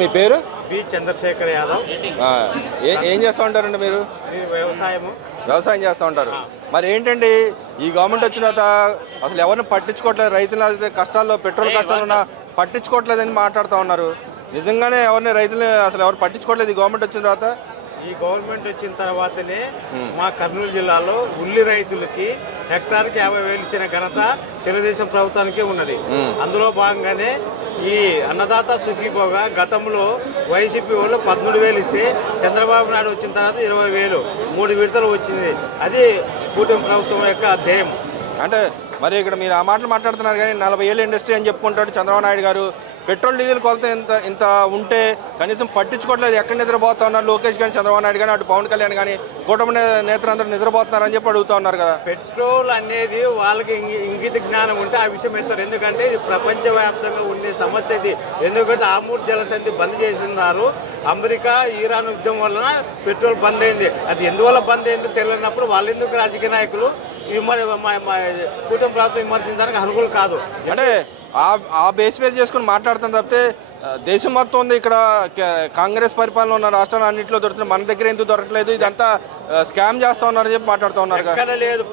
మీ పేరు? బి చంద్రశేఖర్ యాదవ్. ఏం చేస్తూ ఉంటారండి మీరు? వ్యవసాయం చేస్తూ ఉంటారు. మరి ఏంటండి ఈ గవర్నమెంట్ వచ్చిన తర్వాత అసలు ఎవరిని పట్టించుకోవట్లేదు, రైతులు అయితే కష్టాల్లో పెట్రోల్ కష్టాలు పట్టించుకోవట్లేదని మాట్లాడుతూ ఉన్నారు. నిజంగానే ఎవరిని రైతులు అసలు ఎవరు పట్టించుకోవట్లేదు ఈ గవర్నమెంట్ వచ్చిన తర్వాత? ఈ గవర్నమెంట్ వచ్చిన తర్వాతనే మా కర్నూలు జిల్లాలో ఉల్లి రైతులకి హెక్టార్కి 50,000 ఇచ్చిన ఘనత తెలుగుదేశం ప్రభుత్వానికే ఉన్నది. అందులో భాగంగానే ఈ అన్నదాత సుఖీభోగా గతంలో వైసీపీ వాళ్ళు 13,000 ఇస్తే చంద్రబాబు నాయుడు వచ్చిన తర్వాత 20,000 3 విడతలు వచ్చింది. అది కూటమి ప్రభుత్వం యొక్క ధ్యేయం. అంటే మరి ఇక్కడ మీరు ఆ మాటలు మాట్లాడుతున్నారు కానీ 40 ఏళ్ళ ఇండస్ట్రీ అని చెప్పుకుంటాడు చంద్రబాబు నాయుడు గారు. పెట్రోల్ డీజిల్ కొలత ఇంత ఉంటే కనీసం పట్టించుకోవట్లేదు. ఎక్కడ నిద్రపోతా ఉన్నారు లోకేష్ కానీ చంద్రబాబు నాయుడు కానీ అటు పవన్ కళ్యాణ్ కానీ కూటమి నేతలందరూ నిద్రపోతున్నారని చెప్పి అడుగుతూ ఉన్నారు కదా. పెట్రోల్ అనేది వాళ్ళకి ఇంగిత జ్ఞానం ఉంటే ఆ విషయం ఎత్తారు. ఎందుకంటే ఇది ప్రపంచవ్యాప్తంగా ఉండే సమస్య ఇది. ఎందుకంటే ఆమూర్ జలసంధి బంద్ చేసినారు. అమెరికా ఇరాన్ యుద్ధం వలన పెట్రోల్ బంద్ అయింది. అది ఎందువల్ల బంద్ అయిందో తెలియనప్పుడు వాళ్ళు ఎందుకు రాజకీయ నాయకులు కూటమి ప్రభుత్వం విమర్శించడానికి అర్హులు కాదు. అంటే ఆ బేస్ చేసుకుని మాట్లాడుతాం తప్పితే దేశం మొత్తం ఉంది ఇక్కడ కాంగ్రెస్ పరిపాలన ఉన్న రాష్ట్రాలు అన్నింటిలో దొరుకుతుంది, మన దగ్గర ఎందుకు దొరకలేదు, ఇదంతా స్కామ్ చేస్తూ ఉన్నారని చెప్పి మాట్లాడుతూ ఉన్నారు. ఎక్కడ లేదు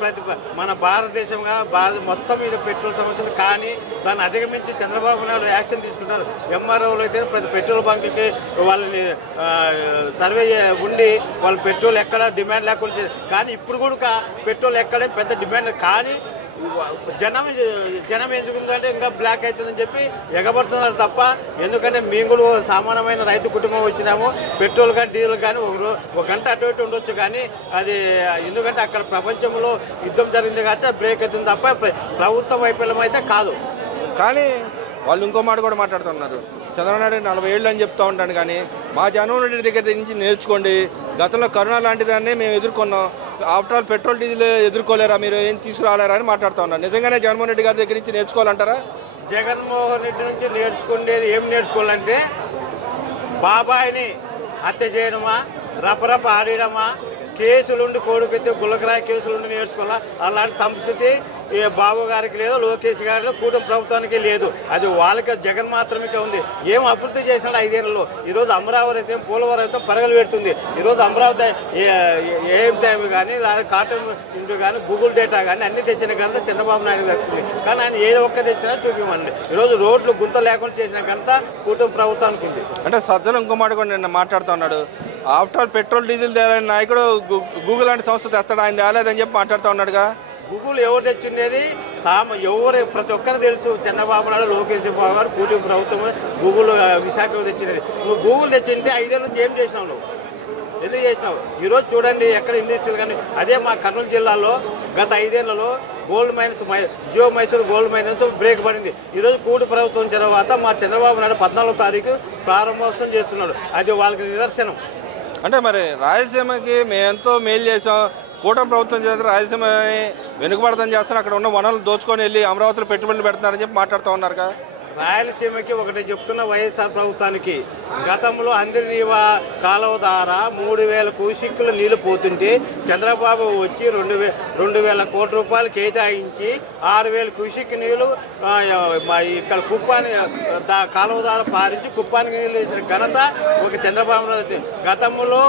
మన భారతదేశంగా మొత్తం ఇది పెట్రోల్ సమస్యలు. కానీ దాన్ని అధిగమించి చంద్రబాబు నాయుడు యాక్షన్ తీసుకుంటారు. ఎంఆర్ఓలు అయితే ప్రతి పెట్రోల్ బంక్కి వాళ్ళని సర్వే ఉండి వాళ్ళు పెట్రోల్ ఎక్కడ డిమాండ్ లేకుండా. కానీ ఇప్పుడు కూడా పెట్రోల్ ఎక్కడే పెద్ద డిమాండ్. కానీ జనం ఎందుకుందంటే ఇంకా బ్లాక్ అవుతుందని చెప్పి ఎగబడుతున్నారు తప్ప. ఎందుకంటే మేము కూడా సామాన్యమైన రైతు కుటుంబం వచ్చినాము. పెట్రోల్ కానీ డీజిల్ కానీ ఒక గంట అటు ఇటు ఉండొచ్చు. కానీ అది ఎందుకంటే అక్కడ ప్రపంచంలో యుద్ధం జరిగింది కాబట్టి బ్రేక్ అవుతుంది తప్ప ప్రభుత్వ వైఫల్యం అయితే కాదు. కానీ వాళ్ళు ఇంకో మాట కూడా మాట్లాడుతున్నారు. చంద్రబాబు నాయుడు 40 ఏళ్ళు అని చెప్తూ ఉంటాను కానీ మా జగన్మోహన్ రెడ్డి దగ్గర నుంచి నేర్చుకోండి. గతంలో కరోనా లాంటి దాన్ని మేము ఎదుర్కొన్నాం. ఆఫ్టర్ ఆల్ పెట్రోల్ డీజిల్ ఎదుర్కోలేరా, మీరు ఏం తీసుకురాలేరా అని మాట్లాడుతూ ఉన్నారు. నిజంగానే జగన్మోహన్ రెడ్డి గారి దగ్గర నుంచి నేర్చుకోవాలంటారా? జగన్మోహన్ రెడ్డి నుంచి నేర్చుకునేది ఏం నేర్చుకోవాలంటే బాబాయిని హత్య చేయడమా, రపరప ఆడడమా, కేసులుండి కొడుకైతే గులకరాయి కేసులుండి నేర్చుకోవాలా. అలాంటి సంస్కృతి బాబు గారికి లేదు, లోకేష్ గారికి, కూటమి ప్రభుత్వానికి లేదు. అది వాళ్ళకి జగన్ మాత్రమే ఉంది. ఏం అభివృద్ధి చేసినాడు 5 ఏళ్లలో. ఈరోజు అమరావతి అయితే పోలవరం అయితే పరగలు పెడుతుంది. ఈరోజు అమరావతి ఏం టైం కానీ లేదా కాటన్ ఇంటూ కానీ గూగుల్ డేటా కానీ అన్ని తెచ్చిన ఘనత చంద్రబాబు నాయుడు దక్కుతుంది. కానీ ఆయన ఏదో ఒక్క తెచ్చినా చూపిమండి. ఈరోజు రోడ్లు గుంత లేకుండా చేసిన ఘనత కూటమి ప్రభుత్వానికి ఉంది. అంటే సజ్జలు ఇంకో మాట కూడా నిన్న మాట్లాడుతూ ఉన్నాడు. ఆఫ్టర్ ఆల్ పెట్రోల్ డీజిల్ తేలని నాయకుడు గూగుల్ లాంటి సంస్థ తెస్తాడు, ఆయన తేలేదని చెప్పి మాట్లాడుతూ ఉన్నాడుగా. గూగుల్ ఎవరు తెచ్చిండేది ఎవరు ప్రతి ఒక్కరు తెలుసు. చంద్రబాబు నాయుడు, లోకేష్ బాబు గారు, కూటమి ప్రభుత్వం గూగుల్ విశాఖ తెచ్చినది. నువ్వు గూగుల్ తెచ్చింటే 5 ఏళ్ళ నుంచి ఏం చేసినావు? నువ్వు ఎందుకు చేసినావు? ఈరోజు చూడండి ఎక్కడ ఇండస్ట్రీలు కానీ. అదే మా కర్నూలు జిల్లాలో గత 5 ఏళ్లలో gold mines Geo Mysore gold mines break పడింది. ఈరోజు కూటమి ప్రభుత్వం తర్వాత మా చంద్రబాబు నాయుడు 14వ తారీఖు ప్రారంభోత్సవం చేస్తున్నాడు. అది వాళ్ళకి నిదర్శనం. అంటే మరి రాయలసీమకి మేము ఎంతో మేలు చేసాం, కూటమి ప్రభుత్వం చేత రాయలసీమని వెనుకబడతాం చేస్తాను, అక్కడ ఉన్న వనరులు దోచుకొని వెళ్ళి అమరావతిలో పెట్టుబడులు పెడుతున్నారని చెప్పి మాట్లాడుతూ ఉన్నారుగా. రాయలసీమకి ఒకటి చెప్తున్న వైఎస్ఆర్ ప్రభుత్వానికి, గతంలో అందరినీవా కాలువ ద్వారా 3,000 క్యూసెక్కుల నీళ్లు పోతుంటే చంద్రబాబు వచ్చి 2,000 కోట్ల రూపాయలు కేటాయించి 6,000 క్యూసెక్ నీళ్లు ఇక్కడ కుప్పాని కాలువ ద్వారా పారించి కుప్పానికి నీళ్ళు వేసిన ఘనత ఒక చంద్రబాబు నాయుడు. గతంలో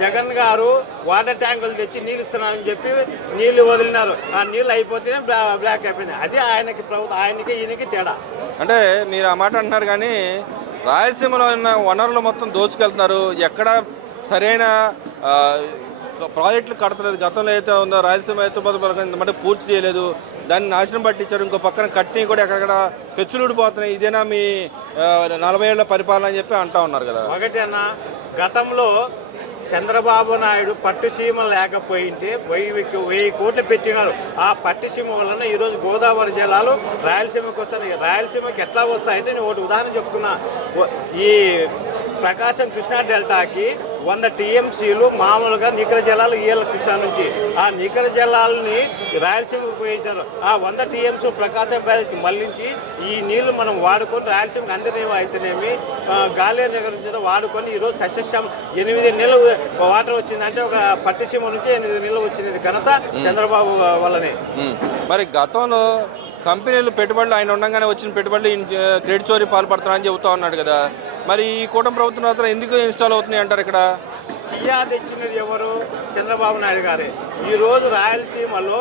జగన్ గారు వాటర్ ట్యాంకులు తెచ్చి నీళ్ళు ఇస్తున్నారని చెప్పి నీళ్లు వదిలినారు. ఆ నీళ్ళు అయిపోతేనే బ్లాక్ అయిపోయింది. అది ఆయనకి ప్రభుత్వం, ఆయనకి ఈయనకి తేడా. అంటే మీరు ఆ మాట అంటున్నారు కానీ రాయలసీమలో ఉన్న వనరులు మొత్తం దోచుకెళ్తున్నారు. ఎక్కడ సరైన ప్రాజెక్టులు కడతలేదు. గతంలో అయితే ఉందో రాయలసీమ ఎత్తుపోత పథకం ఇంతమంటే పూర్తి చేయలేదు, దాన్ని నాశనం పట్టించారు. ఇంకో పక్కన కట్టిని కూడా ఎక్కడెక్కడ పెచ్చులుడిపోతున్నాయి. ఇదేనా మీ 40 ఏళ్ల పరిపాలన అని చెప్పి అంటూ ఉన్నారు కదా. ఒకటి అన్న, గతంలో చంద్రబాబు నాయుడు పట్టుసీమ లేకపోయింటే 1000 కోట్లు పెట్టినారు. ఆ పట్టుసీమ వలన ఈరోజు గోదావరి జలాలు రాయలసీమకి వస్తాయి. రాయలసీమకి ఎట్లా వస్తాయంటే నేను ఒకటి ఉదాహరణ చెప్తున్నా. ఈ ప్రకాశం కృష్ణా డెల్టాకి 100 టీఎంసీలు మామూలుగా నికర జలాలు ఈఎల్ కృష్ణా నుంచి. ఆ నికర జలాలని రాయలసీమకు ఉపయోగించారు. ఆ 100 టీఎంసీ ప్రకాశం బ్యారేజ్కి మళ్లించి ఈ నీళ్లు మనం వాడుకొని రాయలసీమకి అందరినేమో అయితేనేమి గాలేరు నగర్ నుంచి వాడుకొని ఈరోజు సస్యశ్యామం 8 నెలలు వాటర్ వచ్చింది. అంటే ఒక పట్టిసీమ నుంచి 8 నెలలు వచ్చినది ఘనత చంద్రబాబు వల్లనే. మరి గతంలో కంపెనీలు పెట్టుబడులు ఆయన ఉండగానే వచ్చిన పెట్టుబడులు క్రెడిట్ చోరీ పాల్పడుతున్నారని చెబుతా ఉన్నాడు కదా. మరి ఈ కూటమి ప్రభుత్వం మాత్రం ఎందుకు ఇన్స్టాల్ అవుతున్నాయి అంటారు ఇక్కడ? కియా తెచ్చినది ఎవరు? చంద్రబాబు నాయుడు గారే. ఈరోజు రాయలసీమలో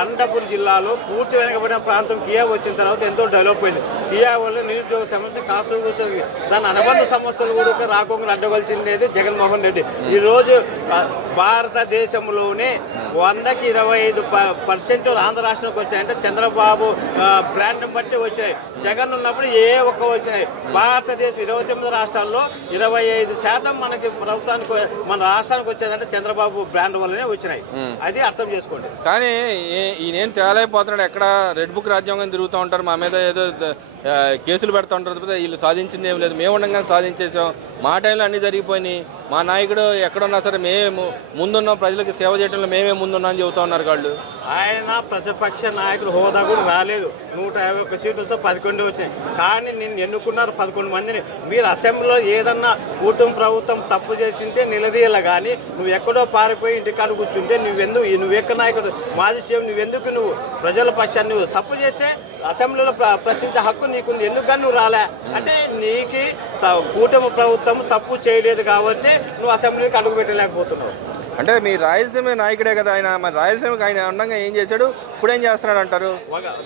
అనంతపురం జిల్లాలో పూర్తి వెనకబడిన ప్రాంతం కియా వచ్చిన తర్వాత ఎంతో డెవలప్ అయింది. కియా వల్ల నిరుద్యోగ సమస్య కాసు కూర్చొని దాని అనుబంధ సమస్యలు కూడా రాకుండా అడ్డగొలిచింది జగన్మోహన్ రెడ్డి. ఈరోజు భారతదేశంలోనే 100కి 25% ఆంధ్ర రాష్ట్రానికి వచ్చాయంటే చంద్రబాబు బ్రాండ్ని బట్టి వచ్చాయి. జగన్ ఉన్నప్పుడు ఏ ఒక్క వచ్చినాయి. భారతదేశం 29 రాష్ట్రాల్లో 25% మనకి ప్రభుత్వానికి మన రాష్ట్రానికి వచ్చేదంటే చంద్రబాబు బ్రాండ్ వల్లనే వచ్చినాయి. అది అర్థం చేసుకోండి. కానీ ఈయనేం తేలైపోతున్నాడు. ఎక్కడ రెడ్ బుక్ రాజ్యాంగం తిరుగుతూ ఉంటారు, మా మీద ఏదో కేసులు పెడతా ఉంటారు. వీళ్ళు సాధించింది ఏం లేదు, మేము ఉండగానే సాధించేసాం, మా టైంలో అన్నీ జరిగిపోయినాయి, మా నాయకుడు ఎక్కడున్నా సరే మేము ముందున్నాం, ప్రజలకు సేవ చేయడంలో మేమే ముందున్నాం అని చెబుతా ఉన్నారు వాళ్ళు. ఆయన ప్రతిపక్ష నాయకుడు హోదా కూడా రాలేదు. 151 సీట్లతో 11 వచ్చాయి. కానీ నిన్ను ఎన్నుకున్నారు 11 మందిని. మీరు అసెంబ్లీలో ఏదన్నా కూటమి ప్రభుత్వం తప్పు చేసింటే నిలదీయాల, కానీ నువ్వు ఎక్కడో పారిపోయి ఇంటికాడ కూర్చుంటే నువ్వెక్క నాయకుడు మాజీ సీఎం, నువ్వు ప్రజల పక్షాన్ని నువ్వు తప్పు చేస్తే అసెంబ్లీలో ప్రశ్నించే హక్కు నీకుంది. ఎందుకని నువ్వు రాలే అంటే నీకు కూటమి ప్రభుత్వం తప్పు చేయలేదు కాబట్టి నువ్వు అసెంబ్లీకి అడుగు పెట్టలేకపోతున్నావు. అంటే మీ రాయలసీమ నాయకుడే కదా ఆయన. మరి రాయలసీమకి ఆయన ఉండగా ఏం చేశాడు, ఇప్పుడు ఏం చేస్తున్నాడు అంటారు?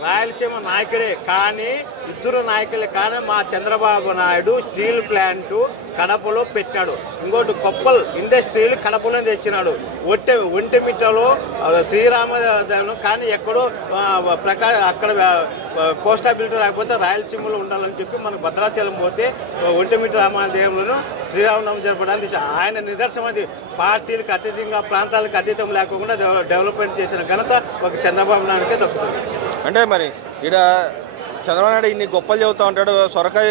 రాయలసీమ నాయకుడే, కానీ ఇద్దరు నాయకులే. కానీ మా చంద్రబాబు నాయుడు స్టీల్ ప్లాంటు కడపలో పెట్టాడు. ఇంకోటి కొప్పల్ ఇండస్ట్రీలు కడపలో తెచ్చినాడు. ఒంటిమిట్టలో శ్రీరామదేవం, కానీ ఎక్కడో అక్కడ కోస్టాబిలిటీ రాకపోతే రాయలసీమలో ఉండాలని చెప్పి మనకు భద్రాచలం పోతే ఒంటిమిట్ట రామదేవులను శ్రీరామనవమి జరపడానికి ఆయన నిదర్శనం. అది పార్టీలకు అతీతంగా ప్రాంతాలకు అతీతం లేకుండా డెవలప్మెంట్ చేసిన ఘనత ఒక చంద్రబాబు నాయుడుకే దక్కుతుంది. అంటే మరి ఇక్కడ చంద్రబాబు నాయుడు ఇన్ని గొప్పలు చెబుతూ ఉంటాడు, సొరకాయ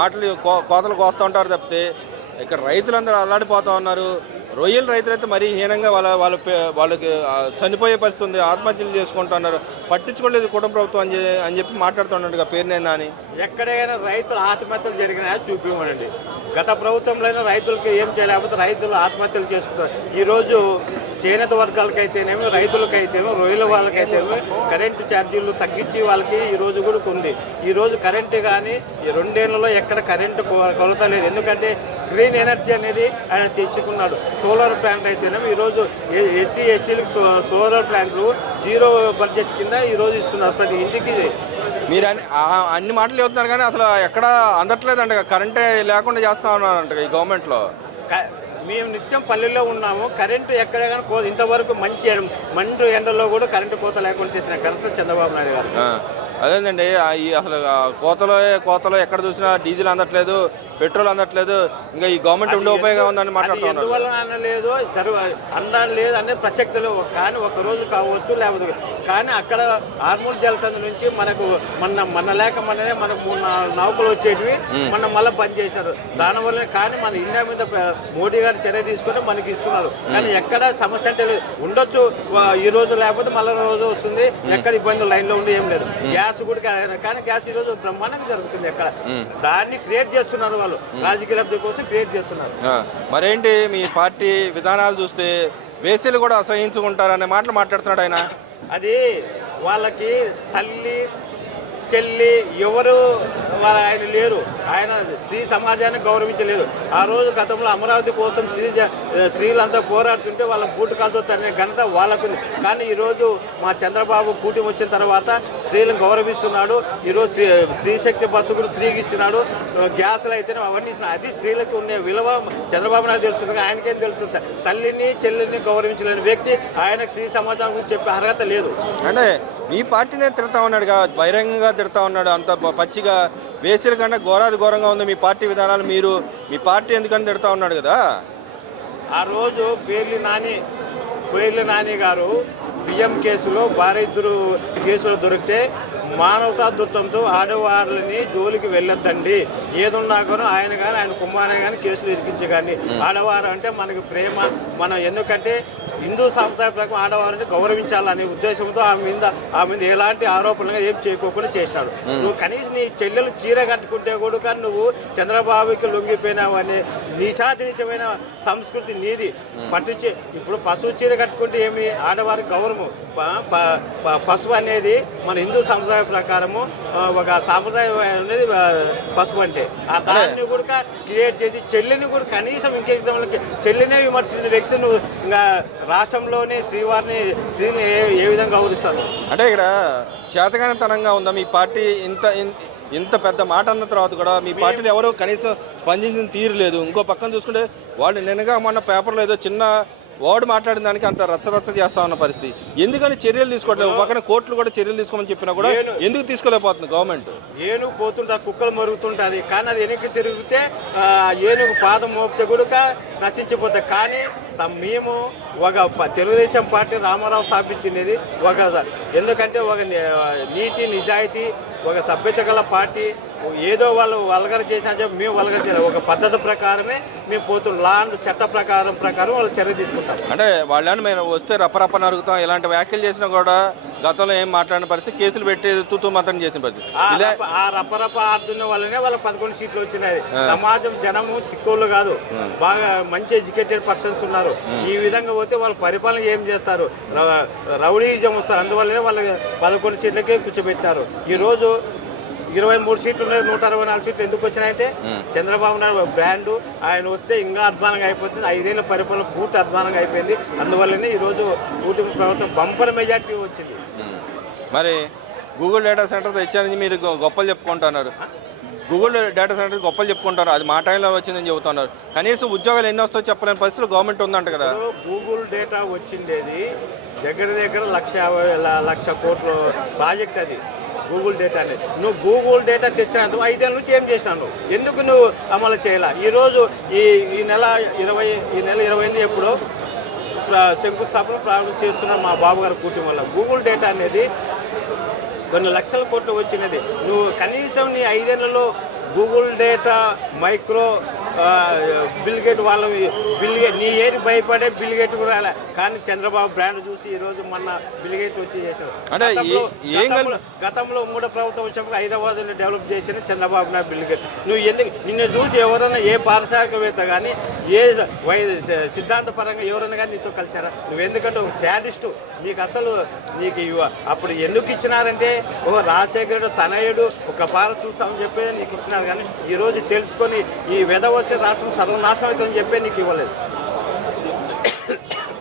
మాటలు కోతలు కోస్తూ ఉంటారు తప్పితే ఇక్కడ రైతులందరూ అల్లాడిపోతూ ఉన్నారు. రొయ్యల రైతులైతే మరీ హీనంగా వాళ్ళకి చనిపోయే పరిస్థితి ఉంది, ఆత్మహత్యలు చేసుకుంటున్నారు. పట్టించుకోలేదు కుటుంబ ప్రభుత్వం అని చెప్పి మాట్లాడుతున్నాడు పేరునైనా అని. ఎక్కడైనా రైతులు ఆత్మహత్యలు జరిగినాయో చూపివ్వండి. గత ప్రభుత్వంలో రైతులకి ఏం చేయలేకపోతే రైతులు ఆత్మహత్యలు చేసుకుంటారు. ఈరోజు చేనేత వర్గాలకైతేనేమి, రైతులకైతేమో, రొయ్యల వాళ్ళకైతేమో కరెంటు ఛార్జీలు తగ్గించి వాళ్ళకి ఈరోజు కూడా ఉంది. ఈరోజు కరెంటు కానీ ఈ 2 ఏళ్లలో ఎక్కడ కరెంటు కొరత లేదు. ఎందుకంటే గ్రీన్ ఎనర్జీ అనేది ఆయన తెచ్చుకున్నాడు. సోలార్ ప్లాంట్ అయితేనేమో ఈరోజు ఎస్సీ ఎస్టీలకు సోలార్ ప్లాంట్లు 0 బడ్జెట్ కింద ఈరోజు ఇస్తున్నారు ప్రతి ఇంటికి. మీరు అన్ని మాటలు చెబుతున్నారు కానీ అసలు ఎక్కడ అందట్లేదంట, కరెంటే లేకుండా చేస్తా ఉన్నారంట ఈ గవర్నమెంట్లో. మేము నిత్యం పల్లెల్లో ఉన్నాము. కరెంటు ఎక్కడ కానీ ఇంతవరకు మండు ఎండలో కూడా కరెంటు కోత లేకుండా చేసిన ఘనత చంద్రబాబు నాయుడు గారు. అదేంటండి, అసలు కోతలో ఎక్కడ చూసినా డీజిల్ అందట్లేదు, పెట్రోల్ అందట్లేదు, ఇంకా ఈ గవర్నమెంట్ ఉండే ఉపయోగం ఉందని మాట్లాడుతున్నారు. ఎందువల్ల అనలేదు, అందలేదు అనేది ప్రసక్తులు. కానీ ఒకరోజు కావచ్చు లేకపోతే, కానీ అక్కడ ఆర్మూర్ జలసంధి నుంచి మనకు మొన్ననే మనకు 3-4 నౌకలు వచ్చేటివి మనం మళ్ళీ బంద్ చేశారు. దానివల్ల కానీ మన ఇండియా మీద మోడీ గారు చర్య తీసుకొని మనకి ఇస్తున్నారు. కానీ ఎక్కడ సమస్య అంటే లేదు. ఉండొచ్చు ఈ రోజు లేకపోతే మళ్ళీ రోజు వస్తుంది, ఎక్కడ ఇబ్బందులు లైన్లో ఉండి ఏం లేదు. గ్యాస్ కూడా కానీ గ్యాస్ ఈ రోజు బ్రహ్మాండంగా జరుగుతుంది. ఎక్కడ దాన్ని క్రియేట్ చేస్తున్నారు వాళ్ళు, రాజకీయ లబ్ధి కోసం క్రియేట్ చేస్తున్నారు. మరేంటి మీ పార్టీ విధానాలు చూస్తే వేసీలు కూడా అసహించుకుంటారనే మాటలు మాట్లాడుతున్నాడు ఆయన. అది వాళ్ళకి తల్లి చెల్లి ఎవరు ఆయన లేరు. ఆయన స్త్రీ సమాజాన్ని గౌరవించలేదు. ఆ రోజు గతంలో అమరావతి కోసం స్త్రీలంతా పోరాడుతుంటే వాళ్ళ బూటకాలతో తనే ఘనత వాళ్ళకుంది. కానీ ఈరోజు మా చంద్రబాబు కూటమి వచ్చిన తర్వాత స్త్రీలను గౌరవిస్తున్నాడు. ఈరోజు స్త్రీశక్తి బస్సు కూడా ఫ్రీగా ఇస్తున్నాడు. గ్యాసులు అయితేనే అవన్నీ ఇస్తున్నాడు. అది స్త్రీలకు ఉండే విలువ చంద్రబాబు నాయుడు తెలుస్తుంది. ఆయనకేం తెలుస్తుంది? తల్లిని చెల్లిని గౌరవించలేని వ్యక్తి ఆయనకు స్త్రీ సమాజం గురించి చెప్పే అర్హత లేదు. అంటే మీ పార్టీనే తిడతా ఉన్నాడు, బహిరంగంగా తిడతా ఉన్నాడు, అంత పచ్చిగా. వేసీల కన్నా ఘోరంగా ఉంది మీ పార్టీ విధానాలు. మీ పార్టీ ఎందుకని తిడతా ఉన్నాడు కదా. ఆ రోజు పేర్లి నాని గారు బియ్యం కేసులో భార్యద్దరు కేసులు దొరికితే మానవతా దృత్వంతో ఆడవాళ్ళని జోలికి వెళ్ళొద్దండి, ఏదున్నా కానీ ఆయన కుమారుని కానీ కేసులు ఇరికించే కానీ. ఆడవారు అంటే మనకి ప్రేమ. మనం ఎందుకంటే హిందూ సాంప్రదాయ ప్రకారం ఆడవారిని గౌరవించాలనే ఉద్దేశంతో ఆమె మీద ఎలాంటి ఆరోపణలు ఏం చేయకోకుండా చేశాడు. నువ్వు కనీసం నీ చెల్లెలు చీర కట్టుకుంటే కూడా కానీ నువ్వు చంద్రబాబుకి లొంగిపోయినావు అనే నీచాతినిచమైన సంస్కృతి నీది. పట్టించి ఇప్పుడు పశువు చీర కట్టుకుంటే ఏమి ఆడవారికి గౌరవము. పశువు అనేది మన హిందూ సంప్రదాయ ప్రకారము ఒక సాంప్రదాయం అనేది పశువు అంటే ఆ దాన్ని కూడా క్రియేట్ చేసి చెల్లిని కూడా కనీసం ఇంకెళ్ళకి చెల్లినే విమర్శించిన వ్యక్తి నువ్వు ఇంకా రాష్ట్రంలోనే స్త్రీని ఏ విధంగా గౌరవిస్తారు? అంటే ఇక్కడ చేతగానితనంగా ఉందా మీ పార్టీ? ఇంత పెద్ద మాట అన్న తర్వాత కూడా మీ పార్టీలో ఎవరు కనీసం స్పందించిన తీరు లేదు. ఇంకో పక్కన చూసుకుంటే వాళ్ళు నిన్నగా మొన్న పేపర్లో ఏదో చిన్న వార్డు మాట్లాడిన దానికి అంత రచ్చ చేస్తా ఉన్న పరిస్థితి. ఎందుకని చర్యలు తీసుకోవట్లేదు? పక్కన కోర్టులు కూడా చర్యలు తీసుకోమని చెప్పినా కూడా ఎందుకు తీసుకోలేకపోతుంది గవర్నమెంట్? ఏనుగు పోతుంటా కుక్కలు మరుగుతుంటుంది, కానీ అది వెనక్కి తిరిగితే ఏనుగు పాదం మోపితే కూడా నశించిపోతుంది. కానీ మేము ఒక తెలుగుదేశం పార్టీ రామారావు స్థాపించినది ఎందుకంటే ఒక నీతి నిజాయితీ ఒక సభ్యత గల పార్టీ. ఏదో వాళ్ళు వల్గర్ చేసినా చెప్పి మేము వల్గర్ చేయాలి. ఒక పద్ధతి ప్రకారమే మేము పోతున్నాం. లా అండ్ చట్ట ప్రకారం వాళ్ళు చర్య తీసుకుంటాం. అంటే వాళ్ళని మేము వస్తే రప్పరప్ప నరుగుతాం ఇలాంటి వ్యాఖ్యలు చేసినా కూడా గతంలో ఏం మాట్లాడిన పరిస్థితి, కేసులు పెట్టి తూతుమాతం చేసిన పరిస్థితి. ఆ రప్పరప్ప ఆడుతున్న వల్లనే వాళ్ళకి 11 సీట్లు వచ్చినాయి. సమాజం జనము తిక్కోళ్ళు కాదు, బాగా మంచి ఎడ్యుకేటెడ్ పర్సన్స్ ఉన్నారు. ఈ విధంగా పోతే వాళ్ళు పరిపాలన ఏం చేస్తారు? రౌడీజం వస్తారు. అందువల్లనే వాళ్ళకి 11 సీట్లకే కూర్చోబెట్టినారు. ఈరోజు 23 సీట్లు ఉన్నాయి, 164 సీట్లు ఎందుకు వచ్చినాయంటే చంద్రబాబు నాయుడు బ్రాండు. ఆయన వస్తే ఇంకా అధ్వానంగా అయిపోతుంది. 5 ఏళ్ల పరిపాలన పూర్తి అధ్వానంగా అయిపోయింది. అందువల్లనే ఈరోజు కూటమి ప్రభుత్వం బంపర్ మెజార్టీ వచ్చింది. మరి గూగుల్ డేటా సెంటర్ తెచ్చారని మీరు గొప్పలు చెప్పుకుంటున్నారు. గూగుల్ డేటా సెంటర్ గొప్పలు చెప్పుకుంటారు, అది మా టైంలో వచ్చిందని చెబుతున్నారు. కనీసం ఉద్యోగాలు ఎన్ని వస్తాయో చెప్పలేని పరిస్థితులు గవర్నమెంట్ ఉందంట కదా. గూగుల్ డేటా వచ్చిండేది దగ్గర 1,50,00,000 కోట్ల ప్రాజెక్ట్ అది గూగుల్ డేటా అనేది. నువ్వు గూగుల్ డేటా తెచ్చినంత 5 ఏళ్ళ నుంచి ఏం చేసినావు? ఎందుకు నువ్వు అమలు చేయాల? ఈరోజు ఈ నెల 28 ఎప్పుడో శంకుస్థాపన ప్రారంభం చేస్తున్నారు మా బాబు గారి కూటమి వల్ల. గూగుల్ డేటా అనేది కొన్ని లక్షల కోట్లు వచ్చినది. నువ్వు కనీసం నీ 5 ఏళ్లలో గూగుల్ డేటా మైక్రో బిల్గేట్ వాళ్ళు నీ ఏది భయపడే బిల్గేట్ కూడా రాలే. కానీ చంద్రబాబు బ్రాండ్ చూసి ఈరోజు మొన్న బిల్గేట్ వచ్చి చేశారు. గతంలో మూడో ప్రభుత్వం వచ్చినప్పుడు హైదరాబాద్ని డెవలప్ చేసిన చంద్రబాబు నాయుడు బిల్గేట్స్. నువ్వు నిన్ను చూసి ఎవరైనా ఏ పారిశ్రామికవేత్త కానీ ఏ సిద్ధాంతపరంగా ఎవరైనా కానీ నీతో కలిసారా? నువ్వు ఎందుకంటే ఒక శాడిస్టు. నీకు అప్పుడు ఎందుకు ఇచ్చినారంటే రాజశేఖరుడు తనయుడు ఒక పార చూస్తామని చెప్పేది నీకు ఇచ్చినారు. కానీ ఈరోజు తెలుసుకొని ఈ వెధ వచ్చే రాష్ట్రం సర్వనాశనం అవుతుందని చెప్పి నీకు ఇవ్వలేదు.